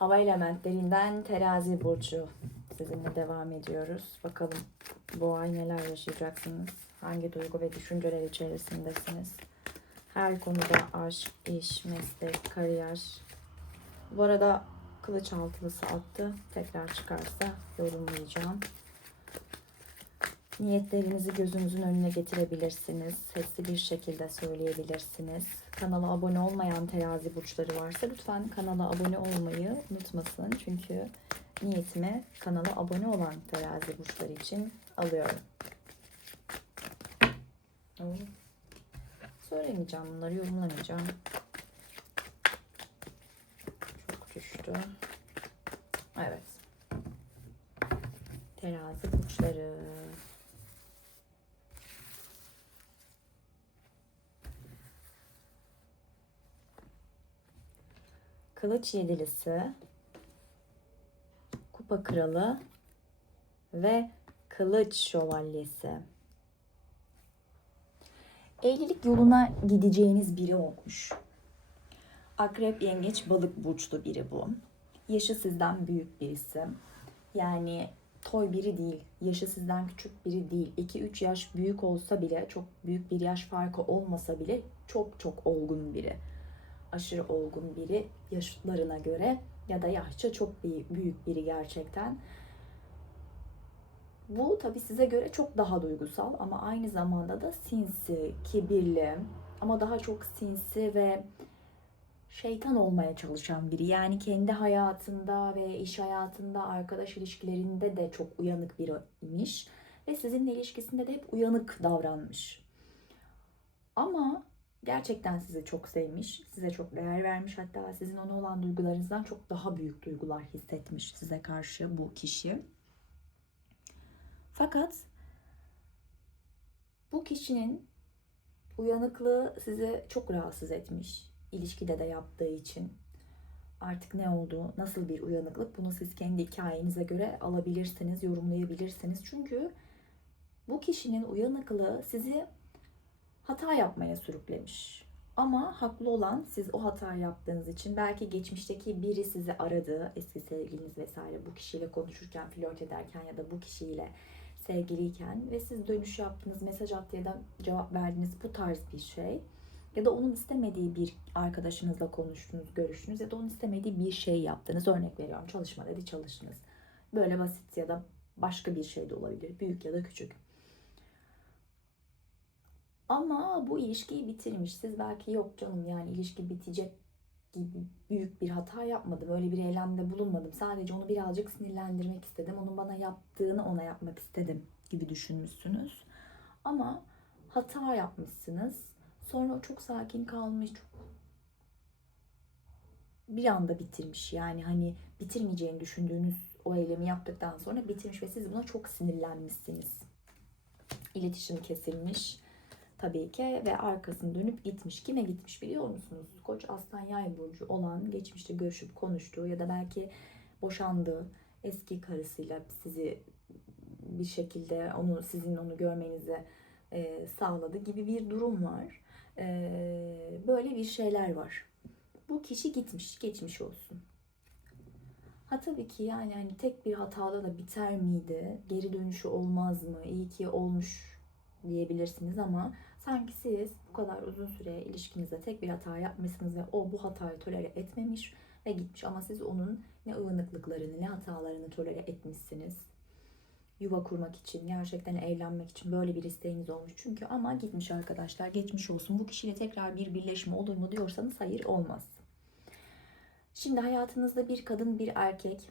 Hava elementlerinden terazi burcu. Sizinle devam ediyoruz. Bakalım bu ay neler yaşayacaksınız? Hangi duygu ve düşünceler içerisindesiniz? Her konuda aşk, iş, meslek, kariyer. Bu arada kılıç altılısı attı. Tekrar çıkarsa yorumlayacağım. Niyetlerinizi gözünüzün önüne getirebilirsiniz. Sesli bir şekilde söyleyebilirsiniz. Kanala abone olmayan terazi burçları varsa lütfen kanala abone olmayı unutmasın. Çünkü niyetimi kanala abone olan terazi burçları için alıyorum. Söylemeyeceğim bunları, yorumlamayacağım. Çok düştü. Evet. Terazi burçları. Kılıç yedilisi, kupa kralı ve kılıç şövalyesi. Evlilik yoluna gideceğiniz biri olmuş. Akrep, yengeç, balık burçlu biri bu. Yaşı sizden büyük birisi. Yani toy biri değil, yaşı sizden küçük biri değil. 2-3 yaş büyük olsa bile, çok büyük bir yaş farkı olmasa bile çok çok olgun biri aşırı olgun biri yaşlarına göre ya da yaşça çok büyük biri gerçekten. Bu tabii size göre çok daha duygusal ama aynı zamanda da sinsi, kibirli ama daha çok sinsi ve şeytan olmaya çalışan biri. Yani kendi hayatında ve iş hayatında, arkadaş ilişkilerinde de çok uyanık biriymiş ve sizinle ilişkisinde de hep uyanık davranmış. Ama gerçekten sizi çok sevmiş, size çok değer vermiş. Hatta sizin ona olan duygularınızdan çok daha büyük duygular hissetmiş size karşı bu kişi. Fakat bu kişinin uyanıklığı sizi çok rahatsız etmiş. İlişkide de yaptığı için. Artık ne oldu, nasıl bir uyanıklık bunu siz kendi hikayenize göre alabilirsiniz, yorumlayabilirsiniz. Çünkü bu kişinin uyanıklığı sizi hata yapmaya sürüklemiş. Ama haklı olan siz o hata yaptığınız için belki geçmişteki biri sizi aradı, eski sevgiliniz vesaire bu kişiyle konuşurken, flört ederken ya da bu kişiyle sevgiliyken ve siz dönüş yaptınız, mesaj attı ya da cevap verdiniz bu tarz bir şey. Ya da onun istemediği bir arkadaşınızla konuştunuz, görüştünüz ya da onun istemediği bir şey yaptınız. Örnek veriyorum çalışma dedi çalıştınız. Böyle basit ya da başka bir şey de olabilir. Büyük ya da küçük. Ama bu ilişkiyi bitirmiş. Siz belki yok canım yani ilişki bitecek gibi büyük bir hata yapmadım. Öyle bir eylemde bulunmadım. Sadece onu birazcık sinirlendirmek istedim. Onun bana yaptığını ona yapmak istedim gibi düşünmüşsünüz. Ama hata yapmışsınız. Sonra çok sakin kalmış. Çok bir anda bitirmiş. Yani hani bitirmeyeceğini düşündüğünüz o eylemi yaptıktan sonra bitirmiş ve siz buna çok sinirlenmişsiniz. İletişim kesilmiş tabii ki ve arkasını dönüp gitmiş. Kime gitmiş biliyor musunuz? Koç aslan yay burcu olan geçmişte görüşüp konuştuğu ya da belki boşandığı eski karısıyla sizi bir şekilde onu sizin onu görmenizi e, sağladı gibi bir durum var. E, böyle bir şeyler var. Bu kişi gitmiş, geçmiş olsun. Ha tabii ki yani hani tek bir hatada da biter miydi? Geri dönüşü olmaz mı? İyi ki olmuş diyebilirsiniz ama sanki siz bu kadar uzun süre ilişkinizde tek bir hata yapmışsınız ve o bu hatayı tolere etmemiş ve gitmiş ama siz onun ne ığınıklıklarını ne hatalarını tolere etmişsiniz. Yuva kurmak için, gerçekten evlenmek için böyle bir isteğiniz olmuş. Çünkü ama gitmiş arkadaşlar, geçmiş olsun. Bu kişiyle tekrar bir birleşme olur mu diyorsanız hayır olmaz. Şimdi hayatınızda bir kadın, bir erkek,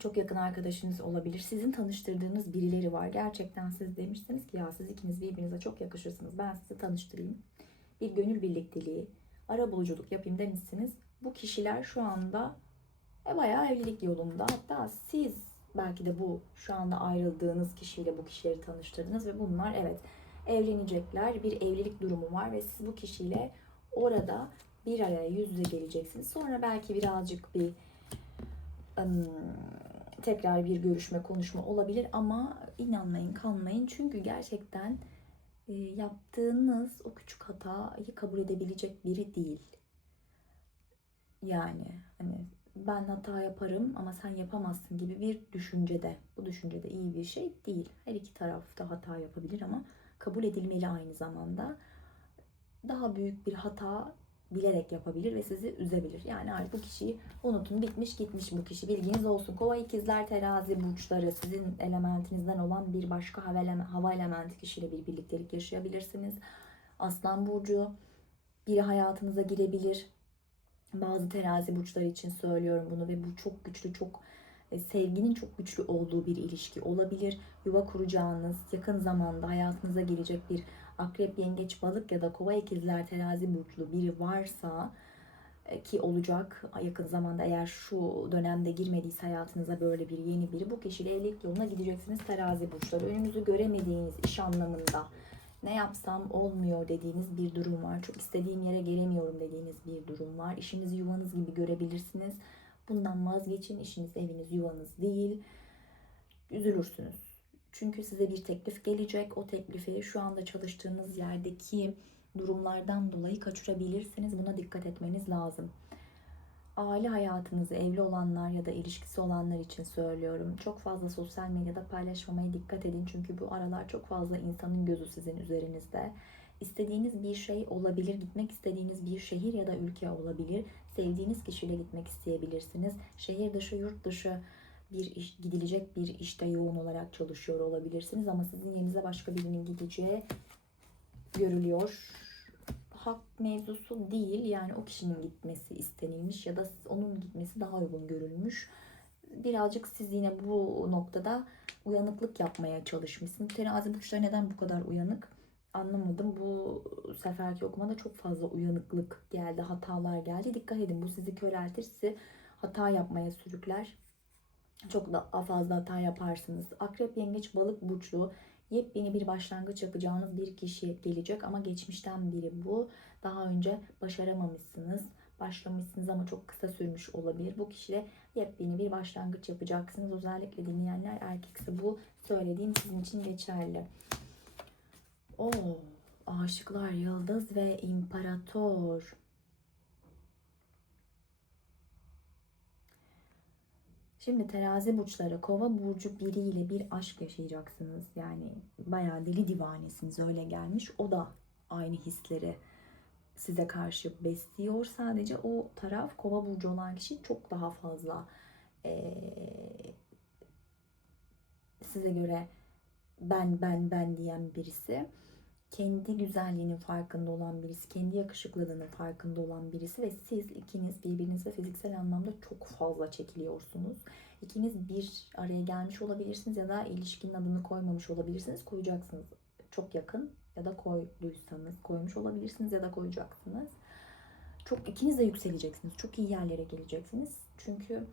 çok yakın arkadaşınız olabilir. Sizin tanıştırdığınız birileri var. Gerçekten siz demişsiniz ki ya siz ikiniz birbirinize çok yakışırsınız. Ben sizi tanıştırayım. Bir gönül birlikteliği, ara buluculuk yapayım demişsiniz. Bu kişiler şu anda e, bayağı evlilik yolunda. Hatta siz belki de bu şu anda ayrıldığınız kişiyle bu kişileri tanıştırdınız ve bunlar evet evlenecekler. Bir evlilik durumu var ve siz bu kişiyle orada bir araya yüz yüze geleceksiniz. Sonra belki birazcık bir tekrar bir görüşme, konuşma olabilir ama inanmayın, kanmayın. Çünkü gerçekten e, yaptığınız o küçük hatayı kabul edebilecek biri değil. Yani hani ben hata yaparım ama sen yapamazsın gibi bir düşüncede. Bu düşüncede iyi bir şey değil. Her iki taraf da hata yapabilir ama kabul edilmeli aynı zamanda. Daha büyük bir hata bilerek yapabilir ve sizi üzebilir. Yani artık bu kişiyi unutun bitmiş gitmiş bu kişi bilginiz olsun. Kova ikizler terazi burçları sizin elementinizden olan bir başka hava, eleme- hava elementi kişiyle bir birliktelik yaşayabilirsiniz. Aslan burcu biri hayatınıza girebilir. Bazı terazi burçları için söylüyorum bunu ve bu çok güçlü, çok e, sevginin çok güçlü olduğu bir ilişki olabilir. Yuva kuracağınız, yakın zamanda hayatınıza gelecek bir akrep, yengeç, balık ya da kova ikizler terazi burçlu biri varsa e, ki olacak yakın zamanda eğer şu dönemde girmediyse hayatınıza böyle bir yeni biri bu kişiyle evlilik yoluna gideceksiniz terazi burçları. Önünüzü göremediğiniz iş anlamında ne yapsam olmuyor dediğiniz bir durum var. Çok istediğim yere gelemiyorum dediğiniz bir durum var. İşinizi yuvanız gibi görebilirsiniz. Bundan vazgeçin. İşiniz eviniz yuvanız değil. Üzülürsünüz. Çünkü size bir teklif gelecek. O teklifi şu anda çalıştığınız yerdeki durumlardan dolayı kaçırabilirsiniz. Buna dikkat etmeniz lazım. Aile hayatınızı evli olanlar ya da ilişkisi olanlar için söylüyorum. Çok fazla sosyal medyada paylaşmamaya dikkat edin. Çünkü bu aralar çok fazla insanın gözü sizin üzerinizde. İstediğiniz bir şey olabilir, gitmek istediğiniz bir şehir ya da ülke olabilir. Sevdiğiniz kişiyle gitmek isteyebilirsiniz. Şehir dışı, yurt dışı bir iş, gidilecek bir işte yoğun olarak çalışıyor olabilirsiniz ama sizin yerinize başka birinin gideceği görülüyor. Hak mevzusu değil yani o kişinin gitmesi istenilmiş ya da onun gitmesi daha uygun görülmüş. Birazcık siz yine bu noktada uyanıklık yapmaya çalışmışsınız. Terazi burçları neden bu kadar uyanık? Anlamadım. Bu seferki okumada çok fazla uyanıklık geldi, hatalar geldi. Dikkat edin bu sizi köreltir, sizi hata yapmaya sürükler. Çok daha fazla hata yaparsınız. Akrep, yengeç, balık burçlu yepyeni bir başlangıç yapacağınız bir kişi gelecek ama geçmişten biri bu. Daha önce başaramamışsınız. Başlamışsınız ama çok kısa sürmüş olabilir. Bu kişiyle yepyeni bir başlangıç yapacaksınız. Özellikle dinleyenler erkekse bu söylediğim sizin için geçerli. O aşıklar yıldız ve imparator. Şimdi terazi burçları kova burcu biriyle bir aşk yaşayacaksınız. Yani bayağı deli divanesiniz öyle gelmiş. O da aynı hisleri size karşı besliyor. Sadece o taraf kova burcu olan kişi çok daha fazla eee, size göre ben ben ben diyen birisi kendi güzelliğinin farkında olan birisi, kendi yakışıklılığının farkında olan birisi ve siz ikiniz birbirinize fiziksel anlamda çok fazla çekiliyorsunuz. İkiniz bir araya gelmiş olabilirsiniz ya da ilişkinin adını koymamış olabilirsiniz. Koyacaksınız. Çok yakın ya da koyduysanız koymuş olabilirsiniz ya da koyacaksınız. Çok ikiniz de yükseleceksiniz. Çok iyi yerlere geleceksiniz. Çünkü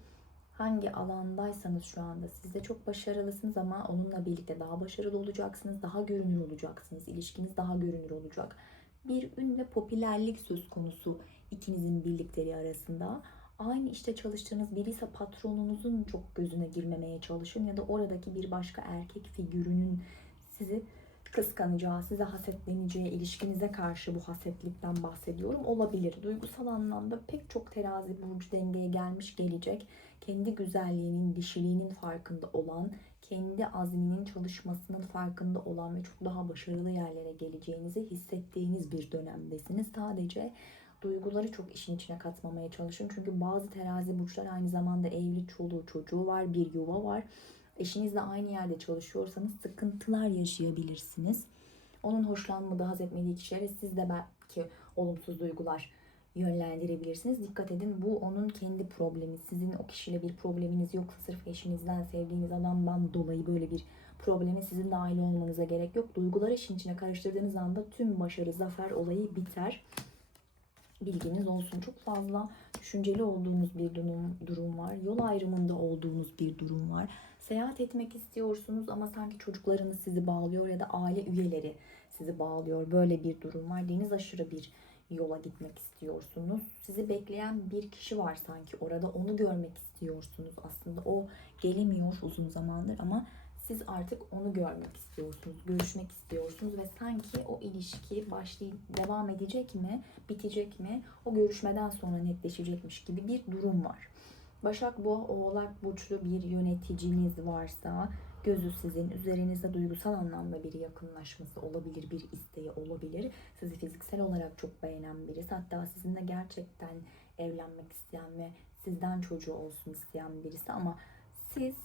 hangi alandaysanız şu anda siz de çok başarılısınız ama onunla birlikte daha başarılı olacaksınız, daha görünür olacaksınız, ilişkiniz daha görünür olacak. Bir ün ve popülerlik söz konusu ikinizin birlikteliği arasında. Aynı işte çalıştığınız biri ise patronunuzun çok gözüne girmemeye çalışın ya da oradaki bir başka erkek figürünün sizi kıskanacağı, size hasetleneceği, ilişkinize karşı bu hasetlikten bahsediyorum olabilir. Duygusal anlamda pek çok terazi burcu dengeye gelmiş gelecek. Kendi güzelliğinin, dişiliğinin farkında olan, kendi azminin çalışmasının farkında olan ve çok daha başarılı yerlere geleceğinizi hissettiğiniz bir dönemdesiniz. Sadece duyguları çok işin içine katmamaya çalışın. Çünkü bazı terazi burçlar aynı zamanda evli, çoluğu, çocuğu var, bir yuva var. Eşinizle aynı yerde çalışıyorsanız sıkıntılar yaşayabilirsiniz. Onun hoşlanmadığı, haz etmediği kişilere siz de belki olumsuz duygular yönlendirebilirsiniz. Dikkat edin bu onun kendi problemi. Sizin o kişiyle bir probleminiz yoksa sırf eşinizden, sevdiğiniz adamdan dolayı böyle bir problemi sizin dahil olmanıza gerek yok. Duyguları işin içine karıştırdığınız anda tüm başarı, zafer olayı biter. Bilginiz olsun. Çok fazla düşünceli olduğunuz bir durum, durum var. Yol ayrımında olduğunuz bir durum var. Seyahat etmek istiyorsunuz ama sanki çocuklarınız sizi bağlıyor ya da aile üyeleri sizi bağlıyor. Böyle bir durum var. Deniz aşırı bir yola gitmek istiyorsunuz. Sizi bekleyen bir kişi var sanki orada. Onu görmek istiyorsunuz. Aslında o gelemiyor uzun zamandır ama siz artık onu görmek istiyorsunuz, görüşmek istiyorsunuz ve sanki o ilişki başlayıp devam edecek mi, bitecek mi, o görüşmeden sonra netleşecekmiş gibi bir durum var. Başak Boğa Oğlak Burçlu bir yöneticiniz varsa gözü sizin üzerinizde duygusal anlamda bir yakınlaşması olabilir, bir isteği olabilir. Sizi fiziksel olarak çok beğenen birisi. Hatta sizinle gerçekten evlenmek isteyen ve sizden çocuğu olsun isteyen birisi ama siz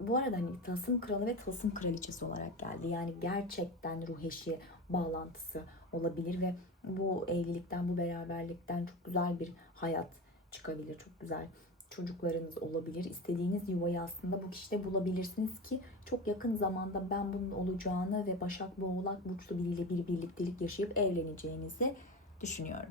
bu arada hani tılsım kralı ve tılsım kraliçesi olarak geldi. Yani gerçekten ruh eşi bağlantısı olabilir ve bu evlilikten, bu beraberlikten çok güzel bir hayat çıkabilir. Çok güzel çocuklarınız olabilir. İstediğiniz yuvayı aslında bu kişide bulabilirsiniz ki çok yakın zamanda ben bunun olacağını ve Başak Boğulak Burçlu biriyle bir birliktelik yaşayıp evleneceğinizi düşünüyorum.